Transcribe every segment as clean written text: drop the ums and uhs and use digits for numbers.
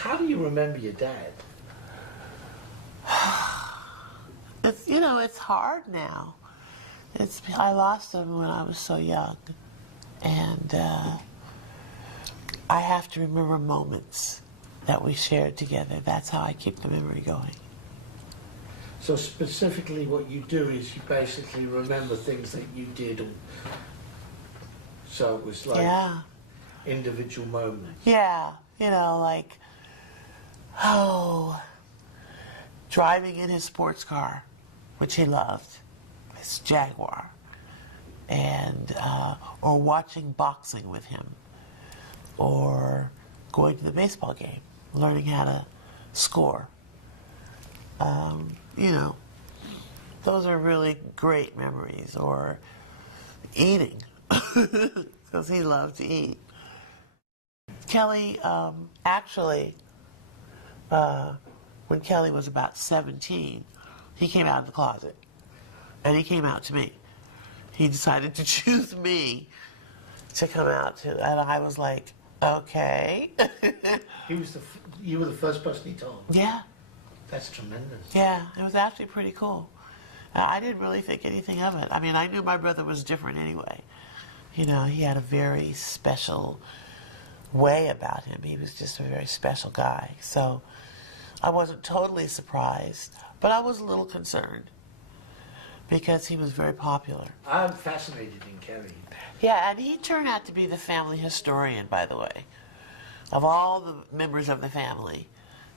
How do you remember your dad? It's, you know, it's hard now. I lost him when I was so young, and I have to remember moments that we shared together. That's how I keep the memory going. So specifically what you do is you basically remember things that you did, so it was like individual moments. Yeah, you know, like, driving in his sports car, which he loved, his Jaguar, and or watching boxing with him, or going to the baseball game, learning how to score. You know, those are really great memories. Or eating, because he loved to eat. Kelly, actually, when Kelly was about 17, he came out of the closet, and he came out to me. He decided to choose me to come out to, and I was like, okay. You were the first person he told? Yeah. That's tremendous. Yeah, it was actually pretty cool. I didn't really think anything of it. I mean, I knew my brother was different anyway. You know, he had a very special way about him. He was just a very special guy. So I wasn't totally surprised, but I was a little concerned because he was very popular. I'm fascinated in Kelly. Yeah, and he turned out to be the family historian, by the way. Of all the members of the family,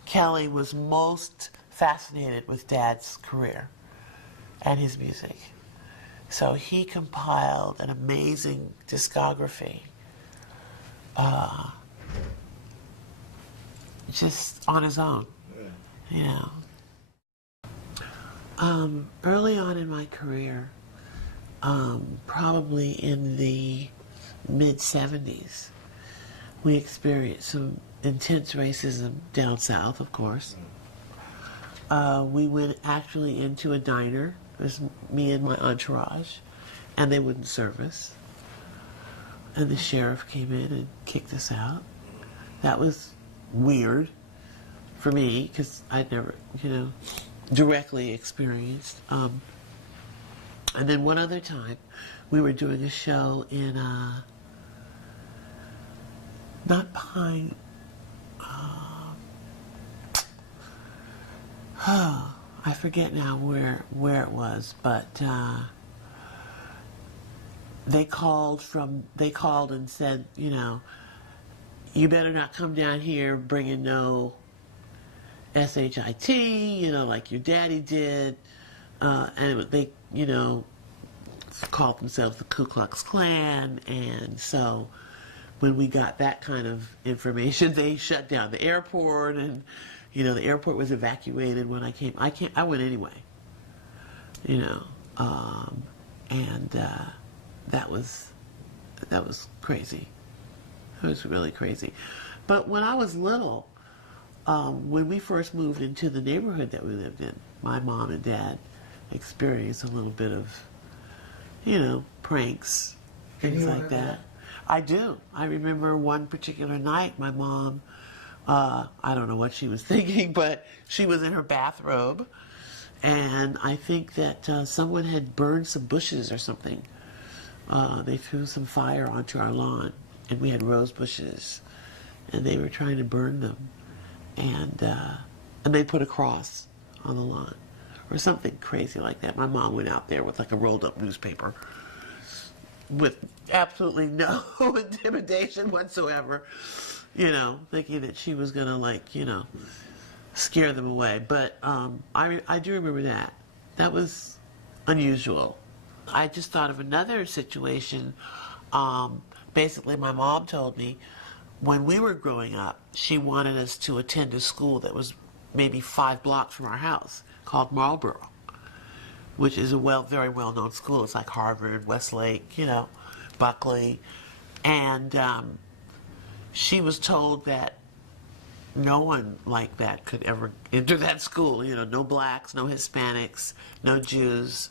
Kelly was most fascinated with Dad's career and his music. So he compiled an amazing discography just on his own, you know. Early on in my career, probably in the mid-70s, we experienced some intense racism down south, of course. We went actually into a diner. It was me and my entourage, and they wouldn't serve us. And the sheriff came in and kicked us out. That was weird for me, because I'd never, you know, directly experienced. And then one other time, we were doing a show in, not Pine, I forget now where it was, but they called and said, you know, you better not come down here bringing no SHIT, you know, like your daddy did, and they, you know, called themselves the Ku Klux Klan, and so when we got that kind of information, they shut down the airport, and you know, the airport was evacuated when I came. I went anyway, you know, and that was crazy. It was really crazy. But when I was little, when we first moved into the neighborhood that we lived in, my mom and dad experienced a little bit of, you know, pranks, things like that. I do. I remember one particular night, my mom, I don't know what she was thinking, but she was in her bathrobe, and I think that someone had burned some bushes or something. They threw some fire onto our lawn, and we had rose bushes, and they were trying to burn them, and they put a cross on the lawn, or something crazy like that. My mom went out there with like a rolled up newspaper, with absolutely no intimidation whatsoever, you know, thinking that she was gonna, like, you know, scare them away. But I do remember that. That was unusual. I just thought of another situation. Basically, my mom told me when we were growing up, she wanted us to attend a school that was maybe 5 blocks from our house called Marlboro, which is a very well-known school. It's like Harvard, Westlake, you know, Buckley. And she was told that no one like that could ever enter that school. You know, no blacks, no Hispanics, no Jews.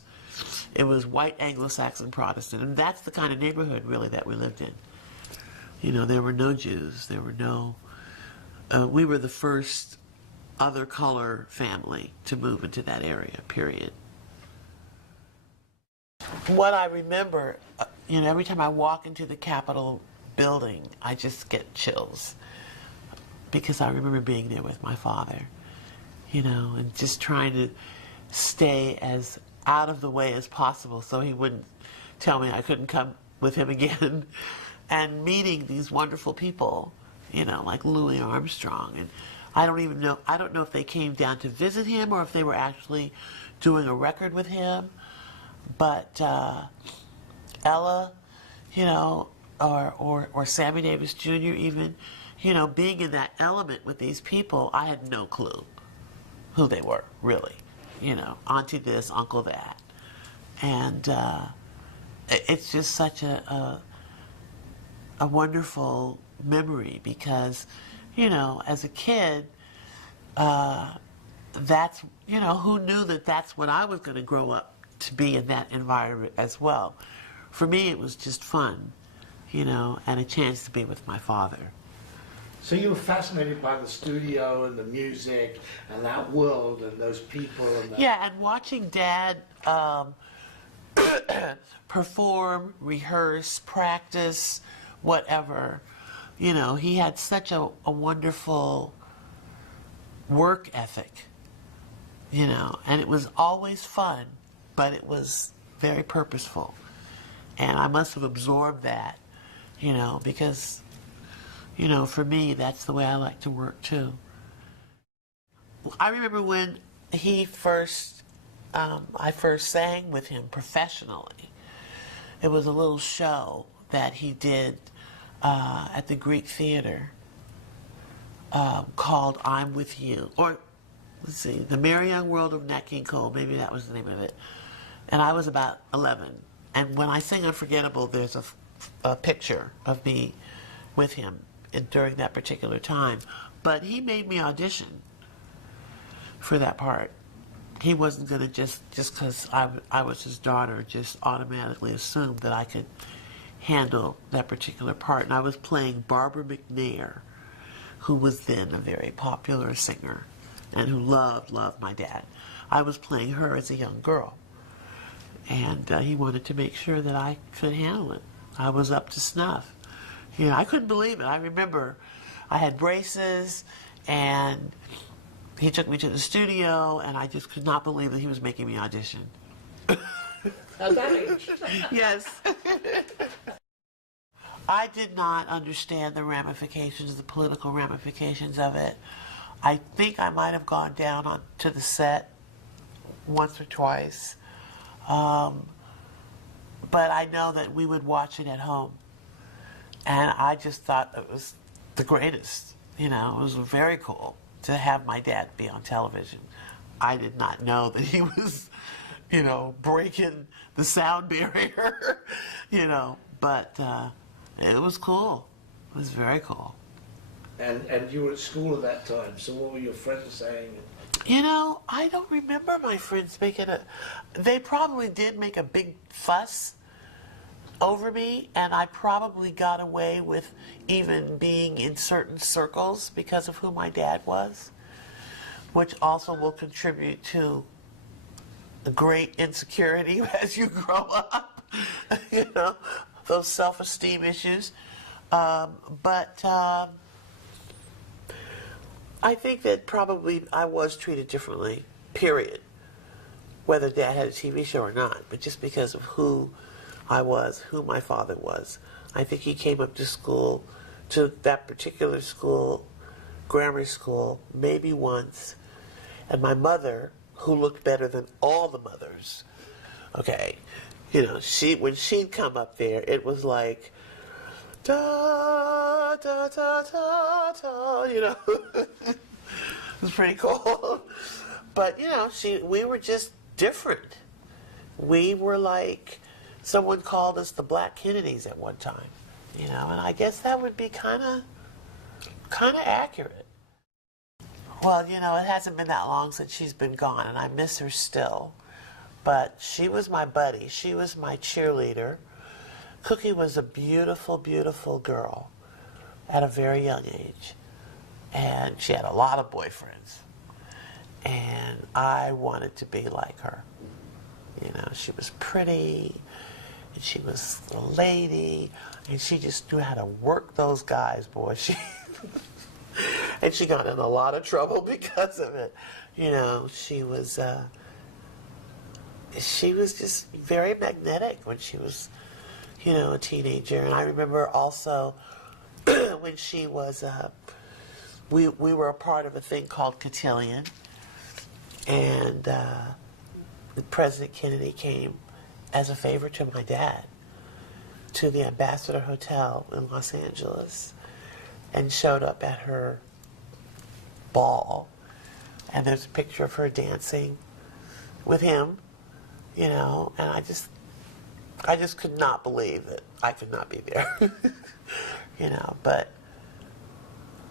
It was white Anglo-Saxon Protestant. And that's the kind of neighborhood, really, that we lived in. You know, there were no Jews. There were no we were the first other color family to move into that area, period. What I remember, every time I walk into the Capitol building, I just get chills because I remember being there with my father, and just trying to stay as out of the way as possible so he wouldn't tell me I couldn't come with him again, and meeting these wonderful people, like Louis Armstrong. And I don't know if they came down to visit him or if they were actually doing a record with him. But Ella, or Sammy Davis Jr. even, being in that element with these people, I had no clue who they were, really. Auntie this, uncle that. And it's just such a wonderful memory because, as a kid, that's, who knew that that's when I was going to grow up to be in that environment as well. For me, it was just fun, and a chance to be with my father. So you were fascinated by the studio and the music and that world and those people. And yeah, and watching Dad perform, rehearse, practice, whatever. He had such a wonderful work ethic, and it was always fun, but it was very purposeful. And I must have absorbed that, because, for me, that's the way I like to work too. I remember when I first sang with him professionally. It was a little show that he did at the Greek Theater called I'm With You. Or, let's see, The Merry Young World of Nat King Cole, maybe that was the name of it. And I was about 11. And when I sing Unforgettable, there's a picture of me with him during that particular time. But he made me audition for that part. He wasn't going to just because I was his daughter, just automatically assume that I could handle that particular part. And I was playing Barbara McNair, who was then a very popular singer and who loved my dad. I was playing her as a young girl. And he wanted to make sure that I could handle it. I was up to snuff. I couldn't believe it. I remember I had braces, and he took me to the studio, and I just could not believe that he was making me audition. At that age? Yes. I did not understand the ramifications, the political ramifications of it. I think I might have gone down to the set once or twice. But I know that we would watch it at home. And I just thought it was the greatest. It was very cool to have my dad be on television. I did not know that he was, breaking the sound barrier, but it was cool. It was very cool. And you were at school at that time, so what were your friends saying? I don't remember my friends making they probably did make a big fuss over me, and I probably got away with even being in certain circles because of who my dad was, which also will contribute to the great insecurity as you grow up, those self-esteem issues. But I think that probably I was treated differently, period, whether Dad had a TV show or not, but just because of who I was, who my father was. I think he came up to school, to that particular school, grammar school, maybe once, and my mother, who looked better than all the mothers, okay, when she'd come up there, it was like, da, da, da, da, da, It was pretty cool. But, we were just different. We were like, someone called us the Black Kennedys at one time, and I guess that would be kind of accurate. Well, it hasn't been that long since she's been gone, and I miss her still. But she was my buddy. She was my cheerleader. Cookie was a beautiful, beautiful girl at a very young age. And she had a lot of boyfriends. And I wanted to be like her. You know, she was pretty, and she was a lady, and she just knew how to work those guys, boy. And she got in a lot of trouble because of it. You know, she was just very magnetic when she was, you know, a teenager. And I remember also when she was, we were a part of a thing called Cotillion, and President Kennedy came as a favor to my dad to the Ambassador Hotel in Los Angeles and showed up at her ball. And there's a picture of her dancing with him, you know, and I just could not believe that I could not be there, you know, but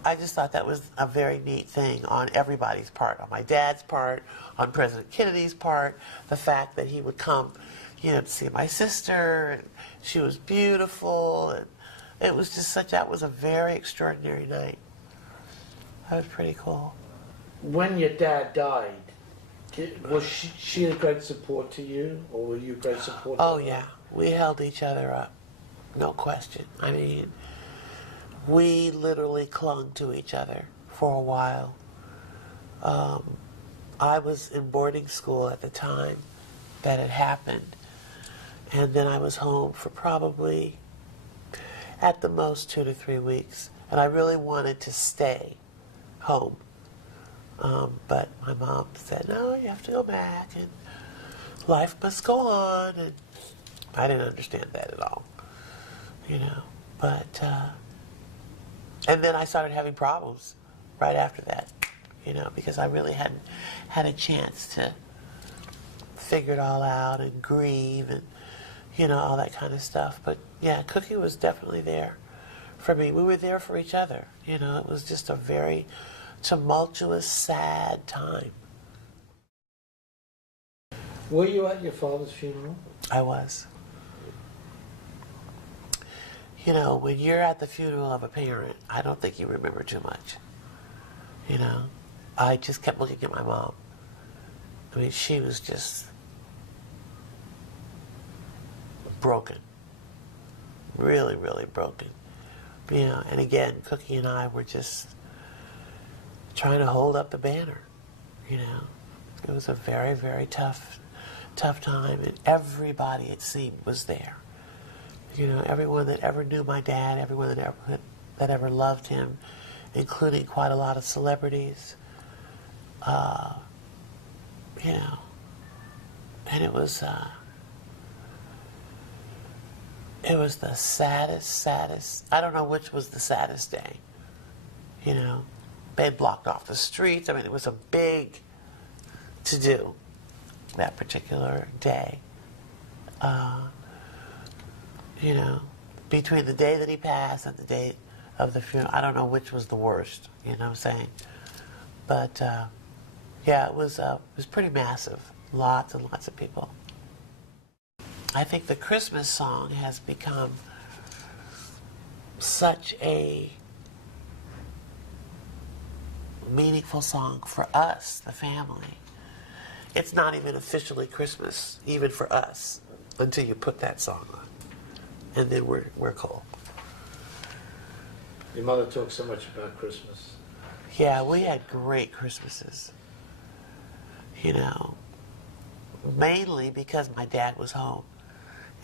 I just thought that was a very neat thing on everybody's part, on my dad's part, on President Kennedy's part, the fact that he would come, you know, to see my sister, and she was beautiful, and it was just that was a very extraordinary night. That was pretty cool. When your dad died, was she a great support to you, or were you a great support to her? Oh, yeah. We held each other up. No question. I mean, we literally clung to each other for a while. I was in boarding school at the time that it happened. And then I was home for probably, at the most, 2 to 3 weeks. And I really wanted to stay home. But my mom said, no, you have to go back, and life must go on. And I didn't understand that at all, you know. But, and then I started having problems right after that, you know, because I really hadn't had a chance to figure it all out and grieve and, you know, all that kind of stuff. But, yeah, Cookie was definitely there for me. We were there for each other, you know. It was just a very tumultuous, sad time. Were you at your father's funeral? I was. You know, when you're at the funeral of a parent, I don't think you remember too much. You know, I just kept looking at my mom. I mean, she was just broken. Really, really broken. You know, and again, Cookie and I were just trying to hold up the banner, you know. It was a very, very tough time, and everybody, it seemed, was there. You know, everyone that ever knew my dad, everyone that ever loved him, including quite a lot of celebrities, you know. And it was the saddest, I don't know which was the saddest day, you know. They blocked off the streets. I mean, it was a big to-do that particular day. You know, between the day that he passed and the day of the funeral, I don't know which was the worst, you know what I'm saying? But, yeah, it was pretty massive. Lots and lots of people. I think the Christmas song has become such a meaningful song for us, the family. It's not even officially Christmas, even for us, until you put that song on. And then we're cool. Your mother talks so much about Christmas. Yeah, we had great Christmases. You know, mainly because my dad was home.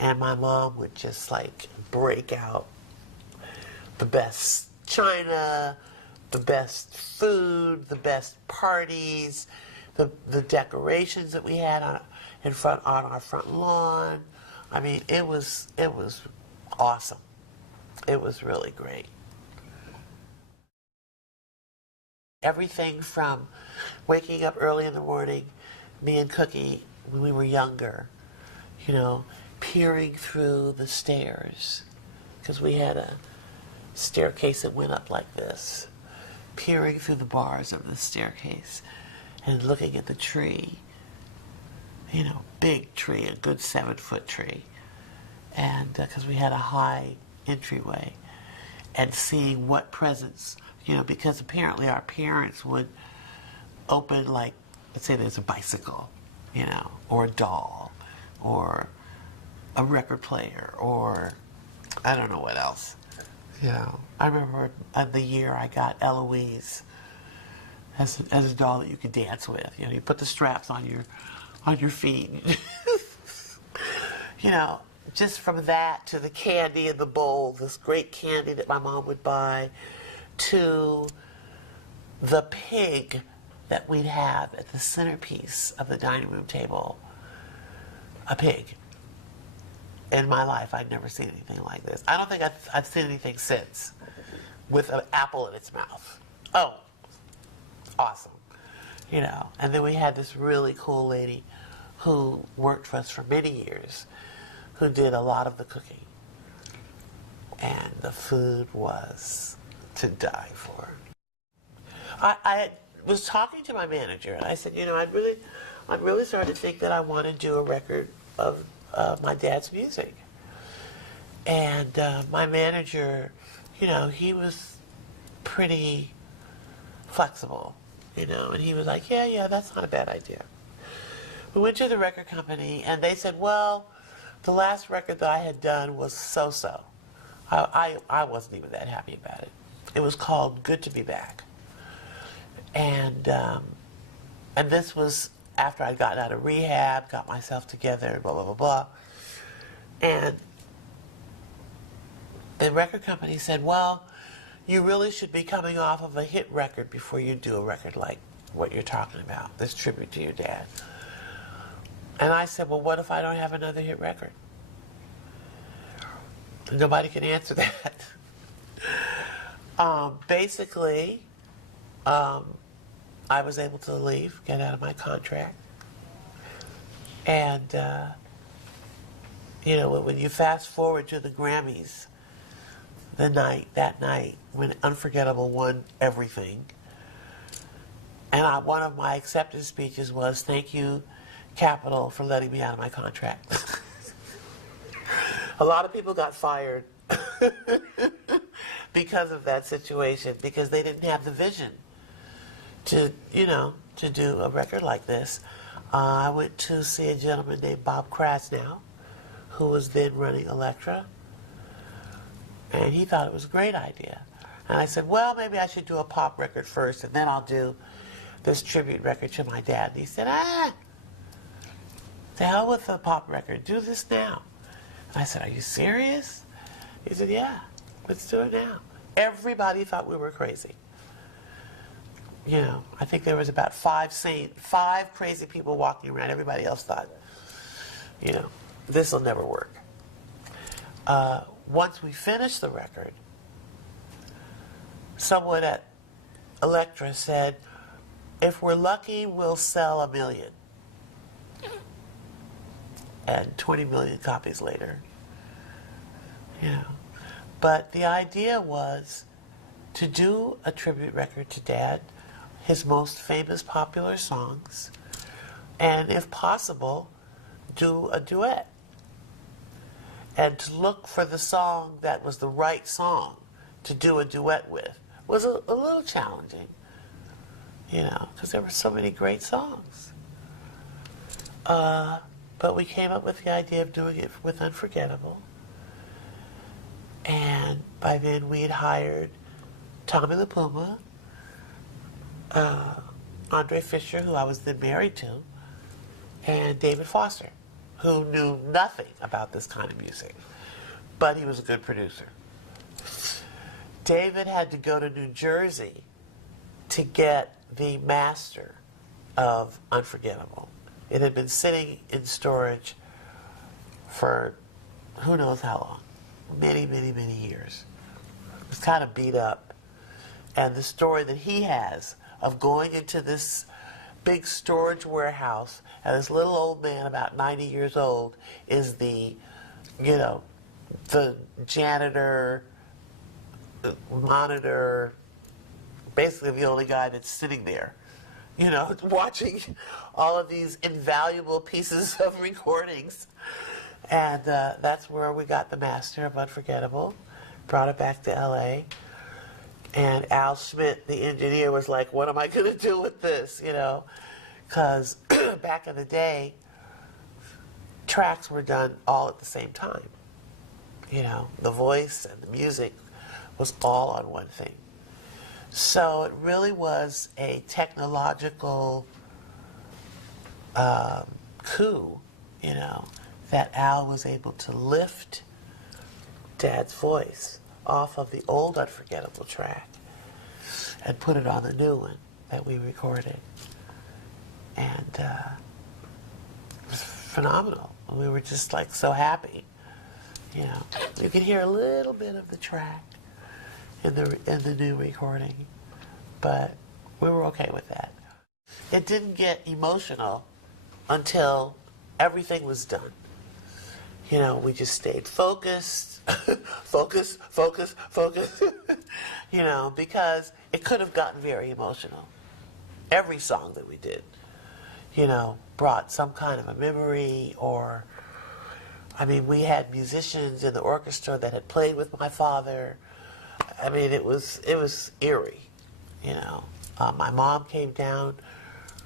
And my mom would just like break out the best china, the best food, the best parties, the decorations that we had on our front lawn. I mean, it was awesome. It was really great. Everything from waking up early in the morning, me and Cookie, when we were younger, you know, peering through the stairs, because we had a staircase that went up like this, peering through the bars of the staircase and looking at the tree, you know, big tree, a good 7-foot tree, and because we had a high entryway, and seeing what presents, you know, because apparently our parents would open, like, let's say there's a bicycle, you know, or a doll, or a record player, or I don't know what else. You know, I remember the year I got Eloise as a doll that you could dance with. You know, you put the straps on your feet. You know, just from that to the candy in the bowl, this great candy that my mom would buy, to the pig that we'd have at the centerpiece of the dining room table. A pig. In my life, I'd never seen anything like this. I don't think I've seen anything since with an apple in its mouth. Oh, awesome. You know, and then we had this really cool lady who worked for us for many years, who did a lot of the cooking. And the food was to die for. I was talking to my manager, and I said, you know, I'm really starting to think that I want to do a record of my dad's music. And my manager, you know, he was pretty flexible, you know, and he was like, yeah, that's not a bad idea. We went to the record company, and they said, well, the last record that I had done was so-so. I wasn't even that happy about it. It was called Good to Be Back. And this was after I'd gotten out of rehab, got myself together, blah, blah, blah, blah. And the record company said, well, you really should be coming off of a hit record before you do a record like what you're talking about, this tribute to your dad. And I said, well, what if I don't have another hit record? Nobody can answer that. Basically, I was able to leave, get out of my contract. And, you know, when you fast forward to the Grammys, that night, when Unforgettable won everything, and one of my acceptance speeches was, thank you, Capitol, for letting me out of my contract. A lot of people got fired because of that situation, because they didn't have the vision to, you know, to do a record like this. I went to see a gentleman named Bob Krasnow, who was then running Elektra, and he thought it was a great idea. And I said, well, maybe I should do a pop record first, and then I'll do this tribute record to my dad. And he said, the hell with the pop record, do this now. And I said, are you serious? He said, yeah, let's do it now. Everybody thought we were crazy. You know, I think there was about five crazy people walking around. Everybody else thought, you know, this will never work. Once we finished the record, someone at Elektra said, if we're lucky, we'll sell 1 million. And 20 million copies later. You know. But the idea was to do a tribute record to Dad, his most famous popular songs, and if possible, do a duet. And to look for the song that was the right song to do a duet with was a little challenging, you know, because there were so many great songs. But we came up with the idea of doing it with Unforgettable. And by then we had hired Tommy the Puma, Andre Fisher, who I was then married to, and David Foster, who knew nothing about this kind of music, but he was a good producer. David had to go to New Jersey to get the master of Unforgettable. It had been sitting in storage for who knows how long. Many, many, many years. It was kind of beat up. And the story that he has of going into this big storage warehouse, and this little old man, about 90 years old, is the, you know, the janitor, the monitor, basically the only guy that's sitting there, you know, watching all of these invaluable pieces of recordings. And that's where we got the master of Unforgettable, brought it back to LA, And Al Schmidt, the engineer, was like, what am I going to do with this, you know? Because back in the day, tracks were done all at the same time. You know, the voice and the music was all on one thing. So it really was a technological coup, you know, that Al was able to lift Dad's voice off of the old Unforgettable track and put it on the new one that we recorded. And it was phenomenal. We were just like so happy. You know, you could hear a little bit of the track in the new recording, but we were okay with that. It didn't get emotional until everything was done. You know, we just stayed focused, focus, you know, because it could have gotten very emotional. Every song that we did, you know, brought some kind of a memory or, I mean, we had musicians in the orchestra that had played with my father. I mean, it was eerie, you know. My mom came down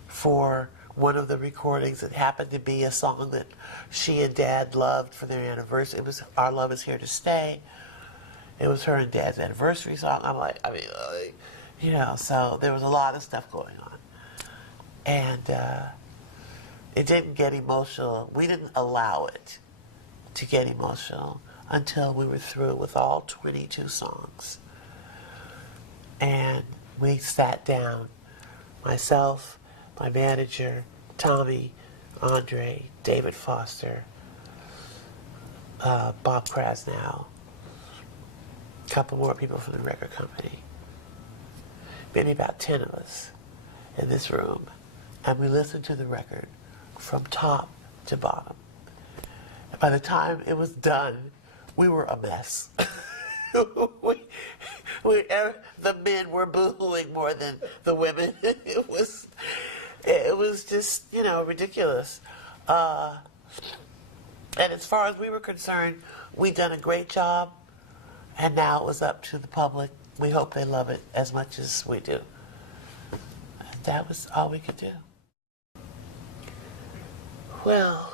for one of the recordings. It happened to be a song that she and Dad loved for their anniversary. It was Our Love Is Here to Stay. It was her and Dad's anniversary song. I'm like, I mean, you know, so there was a lot of stuff going on. And it didn't get emotional. We didn't allow it to get emotional until we were through with all 22 songs. And we sat down, myself, my manager, Tommy, Andre, David Foster, Bob Krasnow, a couple more people from the record company, maybe about 10 of us in this room, and we listened to the record from top to bottom. And by the time it was done, we were a mess. The men were boo-hooing more than the women. It was just, you know, ridiculous. And as far as we were concerned, we'd done a great job, and now it was up to the public. We hope they love it as much as we do. That was all we could do. Well,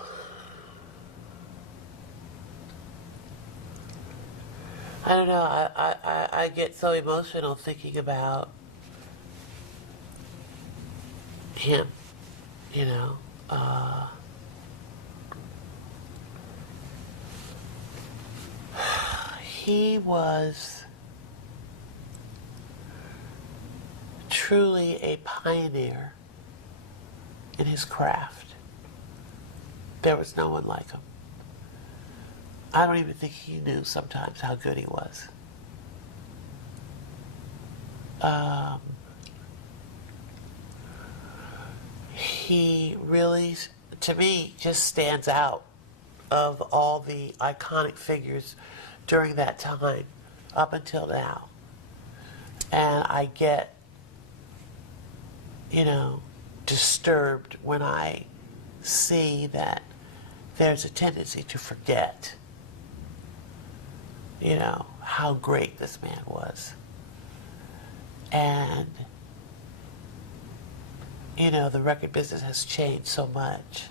I don't know, I get so emotional thinking about him, you know. He was truly a pioneer in his craft. There was no one like him. I don't even think he knew sometimes how good he was. He really, to me, just stands out of all the iconic figures during that time up until now. And I get, you know, disturbed when I see that there's a tendency to forget, you know, how great this man was. And, you know, the record business has changed so much.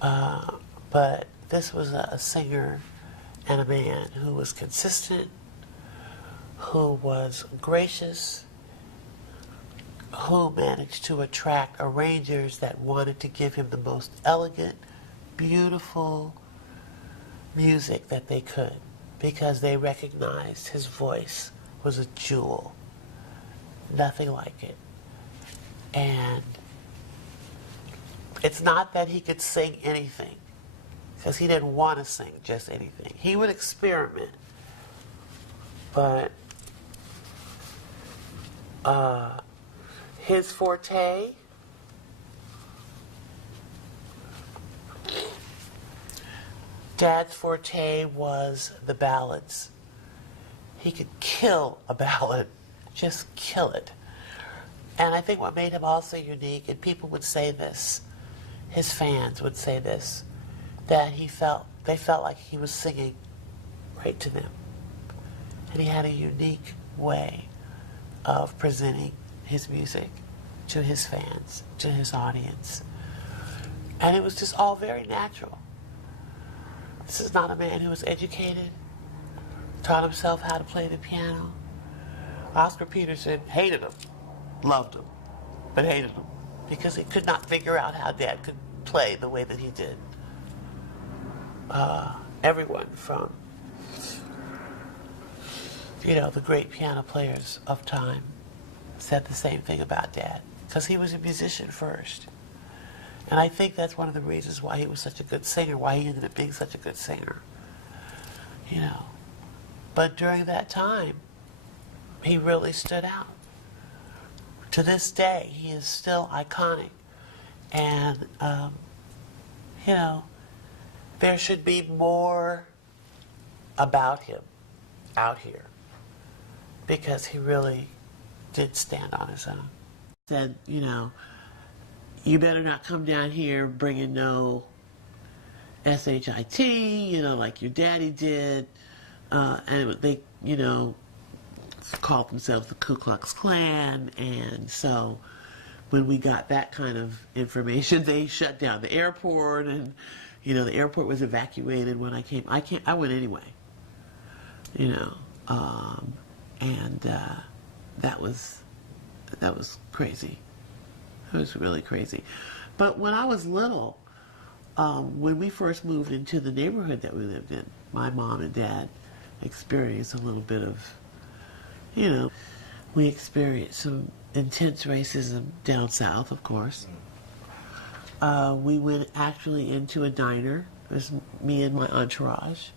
But this was a singer and a man who was consistent, who was gracious, who managed to attract arrangers that wanted to give him the most elegant, beautiful music that they could, because they recognized his voice was a jewel, nothing like it. And it's not that he could sing anything, because he didn't want to sing just anything. He would experiment, but his forte, Dad's forte was the ballads. He could kill a ballad, just kill it. And I think what made him also unique, and people would say this, his fans would say this, that they felt like he was singing right to them. And he had a unique way of presenting his music to his fans, to his audience. And it was just all very natural. This is not a man who was educated, taught himself how to play the piano. Oscar Peterson hated him, loved him, but hated him because he could not figure out how Dad could play the way that he did. Everyone from, the great piano players of time said the same thing about Dad, because he was a musician first. And I think that's one of the reasons why he was such a good singer, why he ended up being such a good singer. But during that time, he really stood out. To this day, he is still iconic. And, there should be more about him out here, because he really did stand on his own. Said, you better not come down here bringing no SHIT, like your daddy did. And they, called themselves the Ku Klux Klan. And so when we got that kind of information, they shut down the airport, and, the airport was evacuated when I came. I went anyway, and that was crazy. It was really crazy. But when I was little, when we first moved into the neighborhood that we lived in, my mom and dad experienced a little bit of, we experienced some intense racism down south, of course. We went actually into a diner. It was me and my entourage,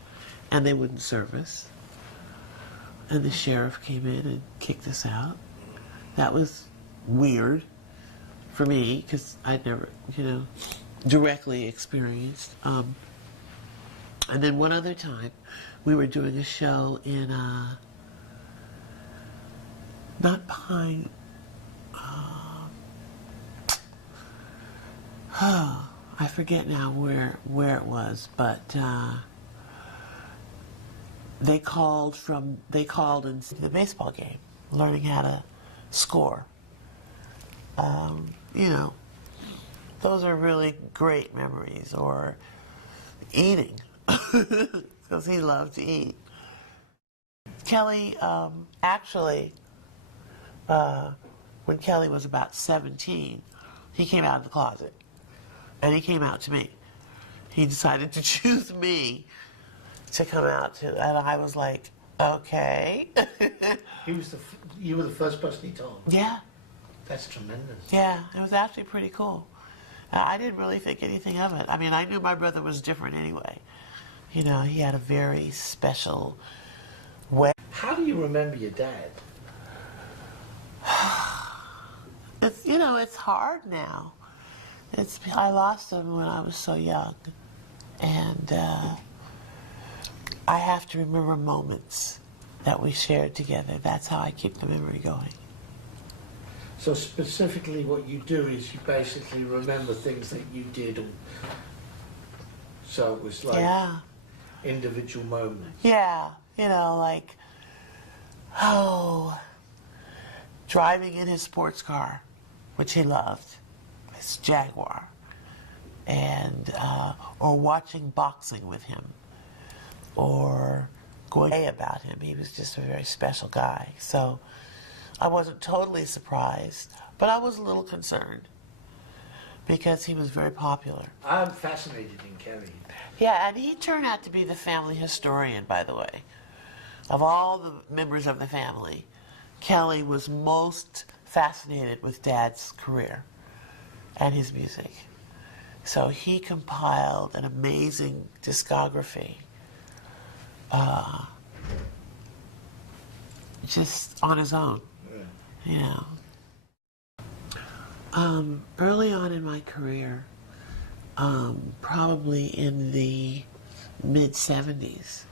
and they wouldn't serve us. And the sheriff came in and kicked us out. That was weird for me, because I'd never, directly experienced. And then one other time, we were doing a show in, not Pine, I forget now where it was, but they called in the baseball game, learning how to score. Those are really great memories. Or eating, because he loved to eat. Kelly, actually, when Kelly was about 17, he came out of the closet. And he came out to me. He decided to choose me to come out to, and I was like, okay. You were the first person he told? Yeah. That's tremendous. Yeah, it was actually pretty cool. I didn't really think anything of it. I mean, I knew my brother was different anyway. He had a very special way. How do you remember your dad? It's hard now. I lost him when I was so young, and I have to remember moments that we shared together. That's how I keep the memory going. So specifically what you do is you basically remember things that you did. So it was like individual moments. Yeah, driving in his sports car, which he loved, his Jaguar, and or watching boxing with him, or going about him. He was just a very special guy. So I wasn't totally surprised, but I was a little concerned because he was very popular. I'm fascinated in Kelly. Yeah, and he turned out to be the family historian, by the way. Of all the members of the family, Kelly was most fascinated with Dad's career and his music. So he compiled an amazing discography just on his own. Early on in my career, probably in the mid-70s,